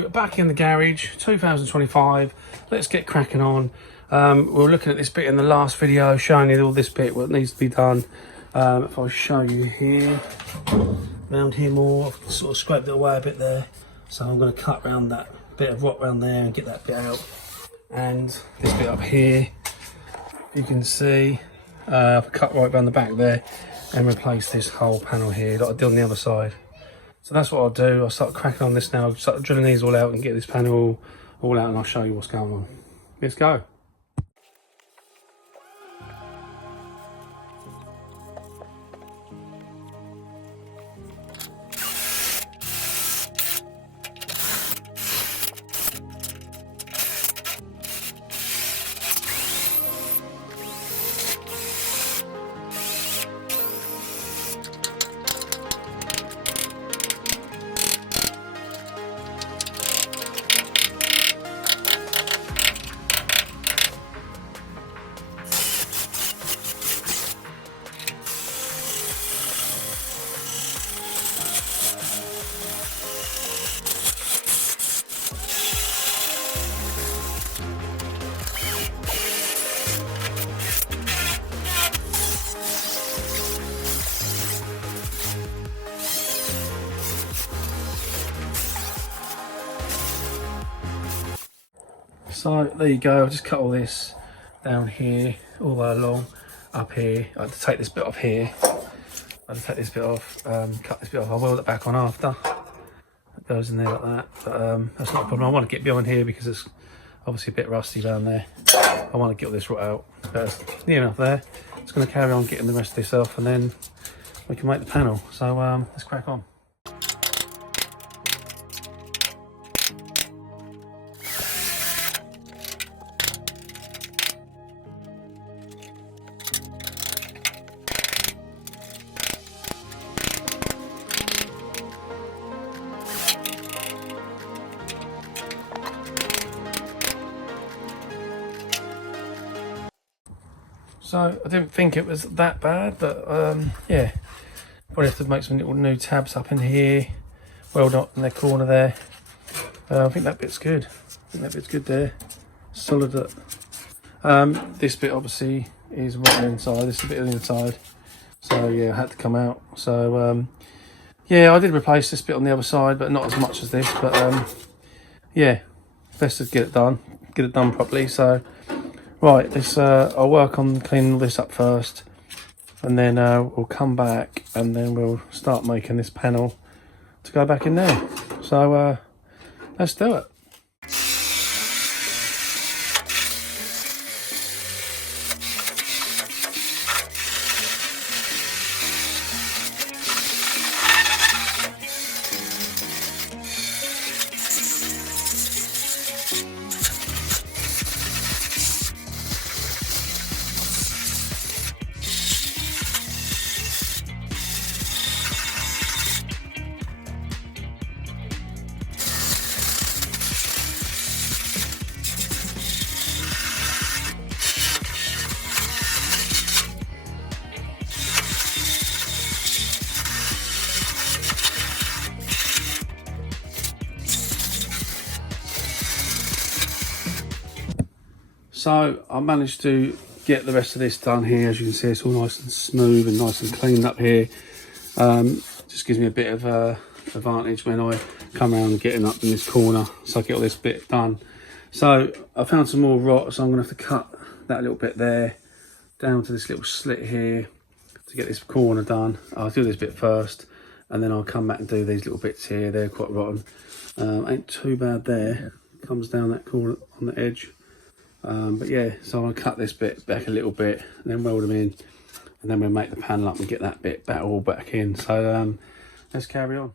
So back in the garage, 2025, let's get cracking on. We were looking at this bit in the last video, showing you all this bit, what needs to be done. If I show you here, around here more, I've sort of scraped it away a bit there. So I'm going to cut around that bit of rock around there and get that bit out. And this bit up here, you can see, I've cut right around the back there and replace this whole panel here like I did on the other side. So that's what I'll do. I'll start cracking on this now, start drilling these all out and get this panel all out, and I'll show you what's going on. Let's go. So there you go, I've just cut all this down here, all the way along, up here. I had to take this bit off here. I had to take this bit off, cut this bit off. I'll weld it back on after. It goes in there like that, but that's not a problem. I want to get beyond here because it's obviously a bit rusty down there. I want to get all this right out, but it's near enough there. Just going to carry on getting the rest of this off and then we can make the panel. So let's crack on. So I didn't think it was that bad, but yeah, probably have to make some little new tabs up in here, weld up in the corner there. I think that bit's good. I think that bit's good there. Solid. This bit obviously is right inside. This is a bit on the inside, so yeah, it had to come out. So yeah, I did replace this bit on the other side, but not as much as this. But yeah, best to get it done properly. So. Right, this I'll work on cleaning all this up first, and then we'll come back and then we'll start making this panel to go back in there. So let's do it. So I managed to get the rest of this done here. As you can see, it's all nice and smooth and nice and clean up here. Just gives me a bit of advantage when I come around and getting up in this corner, so I get all this bit done. So I found some more rot, so I'm gonna have to cut that little bit there down to this little slit here to get this corner done. I'll do this bit first and then I'll come back and do these little bits here. They're quite rotten. Ain't too bad there. Comes down that corner on the edge. But yeah, so I'm going to cut this bit back a little bit and then weld them in, and then we'll make the panel up and get that bit back all back in. So let's carry on.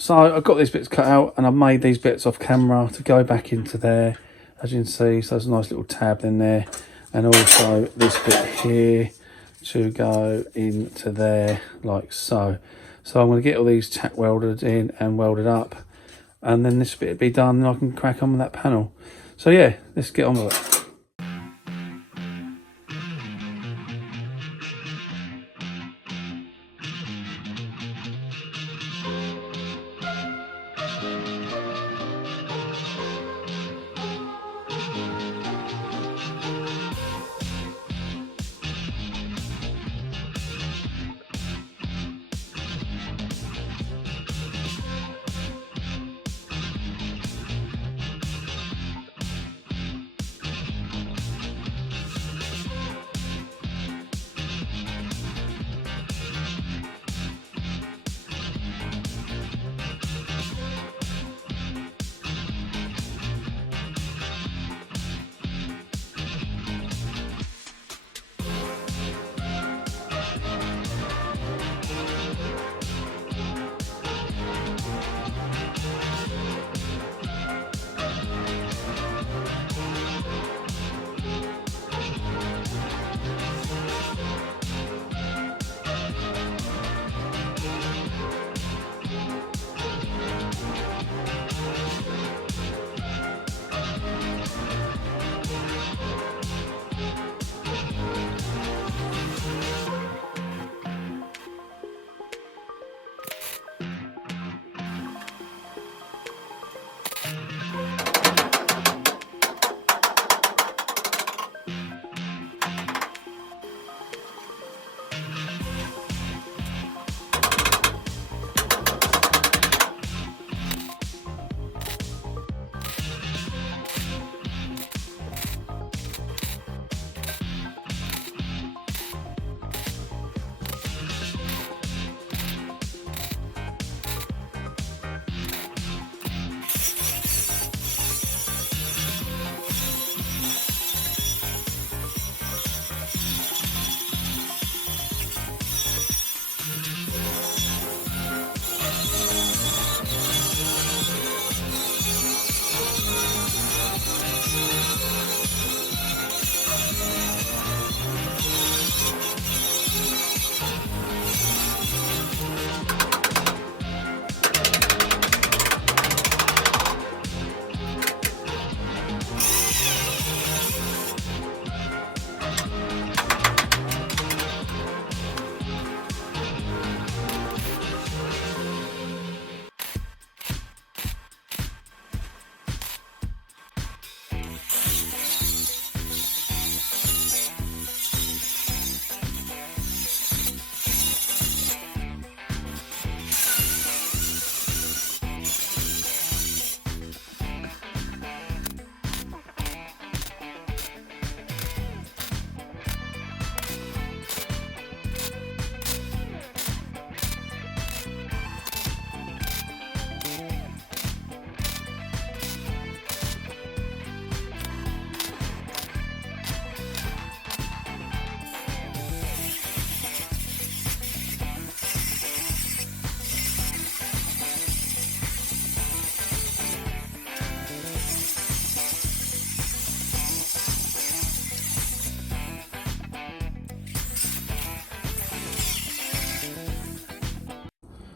So I've got these bits cut out and I've made these bits off camera to go back into there, as you can see. So there's a nice little tab in there, and also this bit here to go into there like so. So I'm going to get all these tack welded in and welded up, and then this bit will be done and I can crack on with that panel. So yeah, let's get on with it.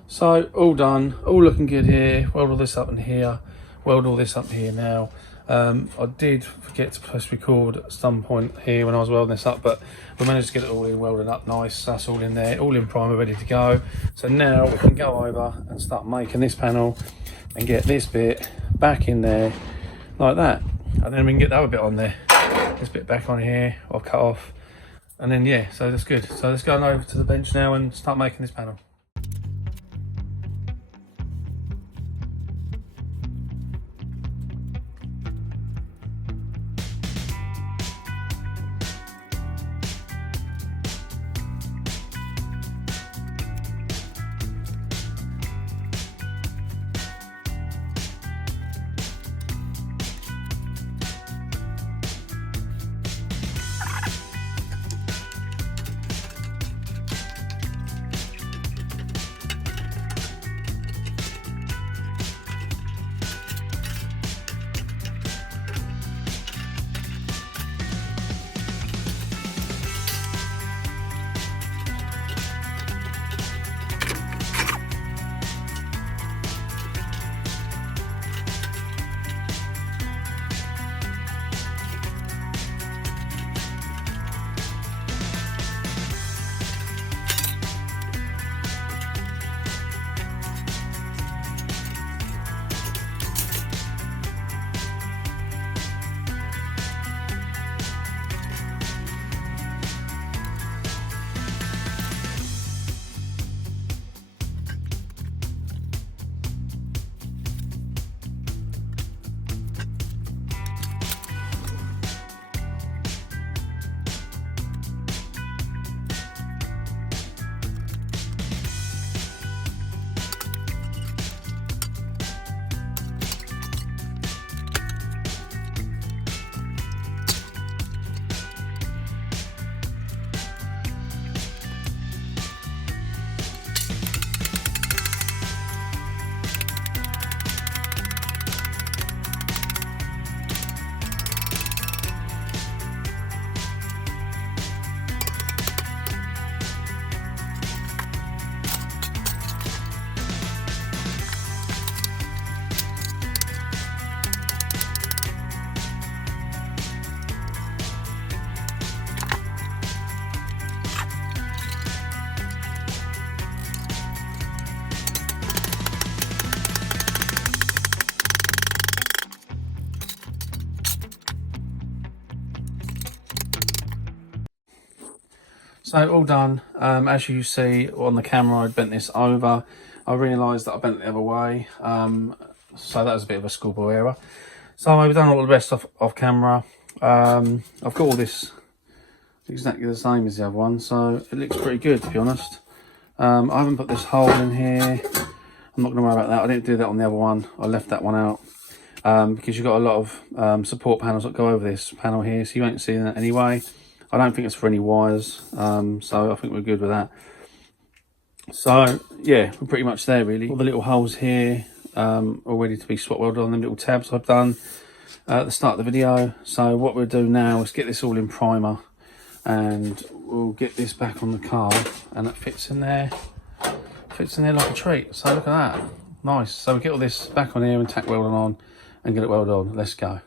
So all done, all looking good here. Weld all this up in here, weld all this up here now. I did forget to press record at some point here when I was welding this up, but we managed to get it all in welded up nice. That's all in there, all in primer, ready to go. So now we can go over and start making this panel and get this bit back in there like that. And then we can get the other bit on there. This bit back on here, I'll cut off. And then yeah, so that's good. So let's go over to the bench now and start making this panel. So all done. As you see on the camera, I bent this over. I realised that I bent it the other way. So that was a bit of a schoolboy error. So I've done all the rest off camera. I've got all this exactly the same as the other one, so it looks pretty good, to be honest. I haven't put this hole in here. I'm not going to worry about that. I didn't do that on the other one. I left that one out because you've got a lot of support panels that go over this panel here, so you won't see that anyway. I don't think it's for any wires, so I think we're good with that. So yeah, we're pretty much there really. All the little holes here are ready to be spot welded on, them little tabs I've done at the start of the video. So what we'll do now is get this all in primer, and we'll get this back on the car, and it fits in there like a treat. So look at that, nice. So we get all this back on here and tack welding on and get it welded on. Let's go.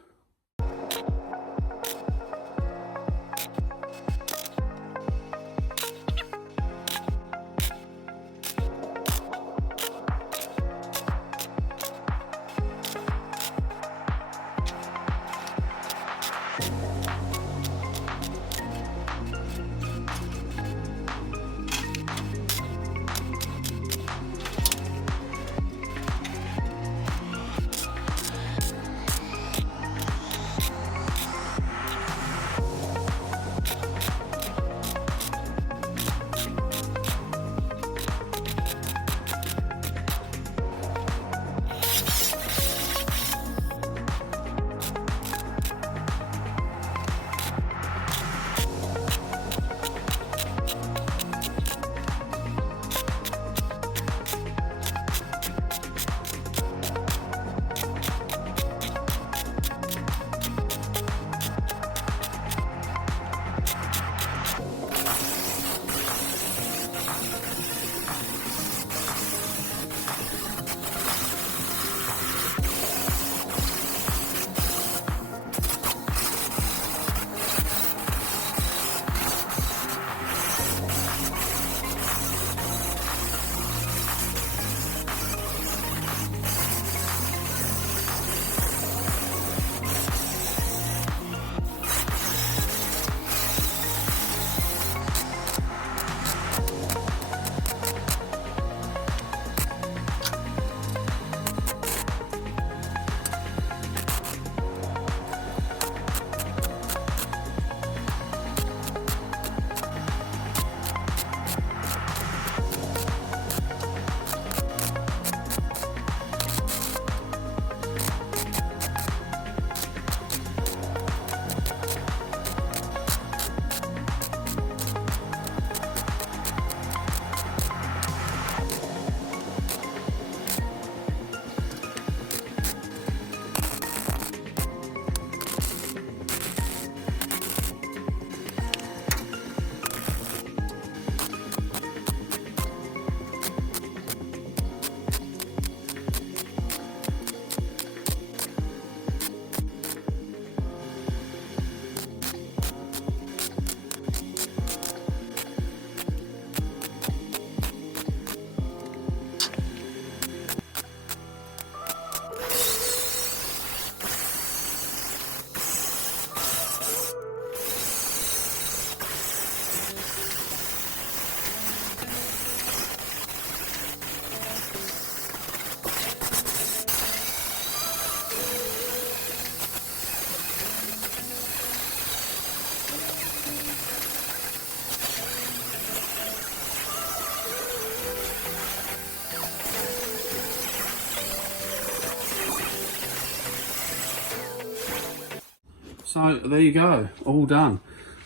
So there you go, all done.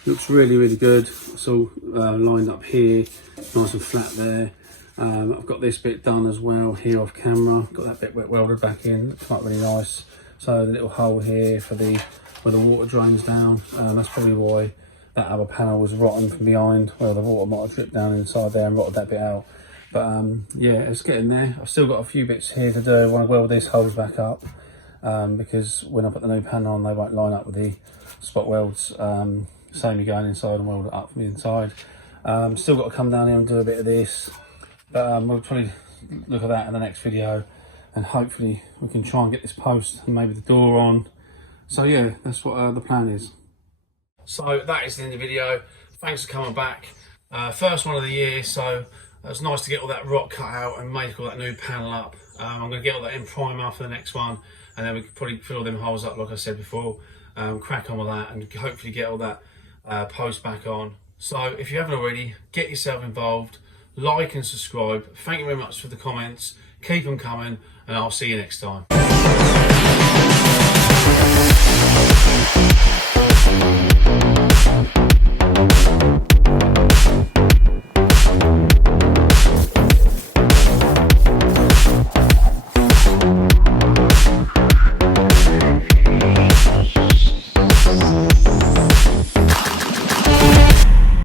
Looks really, really good. It's all lined up here, nice and flat there. I've got this bit done as well here off camera. Got that bit welded back in, looks like really nice. So the little hole here for where the water drains down. That's probably why that other panel was rotten from behind. Well, the water might have dripped down inside there and rotted that bit out. But yeah, it's getting there. I've still got a few bits here to do. I want to weld these holes back up. Because when I put the new panel on, they won't line up with the spot welds. Same me going inside and weld it up from the inside. Still got to come down here and do a bit of this, but we'll probably look at that in the next video, and hopefully we can try and get this post and maybe the door on. So yeah, that's what the plan is. So that is the end of the video. Thanks for coming back. First one of the year, so it was nice to get all that rock cut out and make all that new panel up. I'm going to get all that in primer for the next one, and then we can probably fill them holes up like I said before, crack on with that, and hopefully get all that post back on. So if you haven't already, get yourself involved, like and subscribe. Thank you very much for the comments, keep them coming, and I'll see you next time.